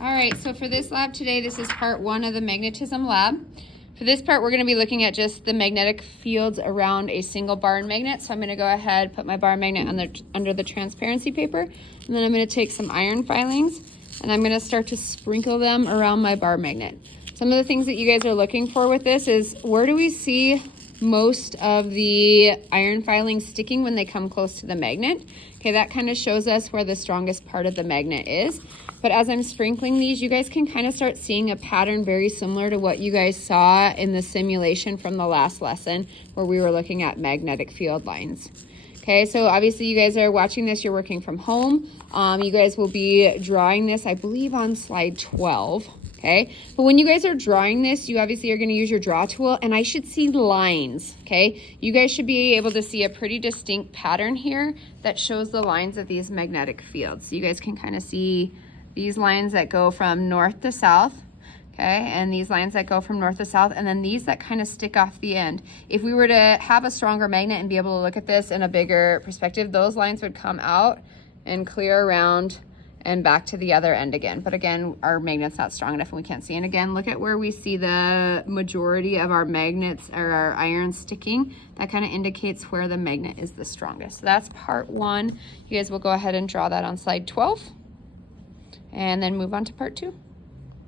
All right, so for this lab today, this is part 1 of the Magnetism Lab. For this part, we're going to be looking at just the magnetic fields around a single barn magnet. So I'm going to go ahead, put my barn magnet under the transparency paper, and then I'm going to take some iron filings, and I'm going to start to sprinkle them around my barn magnet. Some of the things that you guys are looking for with this is, where do we see most of the iron filings sticking when they come close to the magnet? Okay, that kind of shows us where the strongest part of the magnet is. But as I'm sprinkling these, you guys can kind of start seeing a pattern very similar to what you guys saw in the simulation from the last lesson where we were looking at magnetic field lines. Okay, so obviously you guys are watching this, you're working from home. You guys will be drawing this, I believe, on slide 12. Okay, but when you guys are drawing this, you obviously are going to use your draw tool, and I should see lines. Okay, you guys should be able to see a pretty distinct pattern here that shows the lines of these magnetic fields. So you guys can kind of see these lines that go from north to south, okay, and these lines that go from north to south, and then these that kind of stick off the end. If we were to have a stronger magnet and be able to look at this in a bigger perspective, those lines would come out and clear around and back to the other end again. But again, our magnet's not strong enough and we can't see. And again, look at where we see the majority of our magnets or our iron sticking. That kind of indicates where the magnet is the strongest. So that's part 1. You guys will go ahead and draw that on slide 12 and then move on to part 2.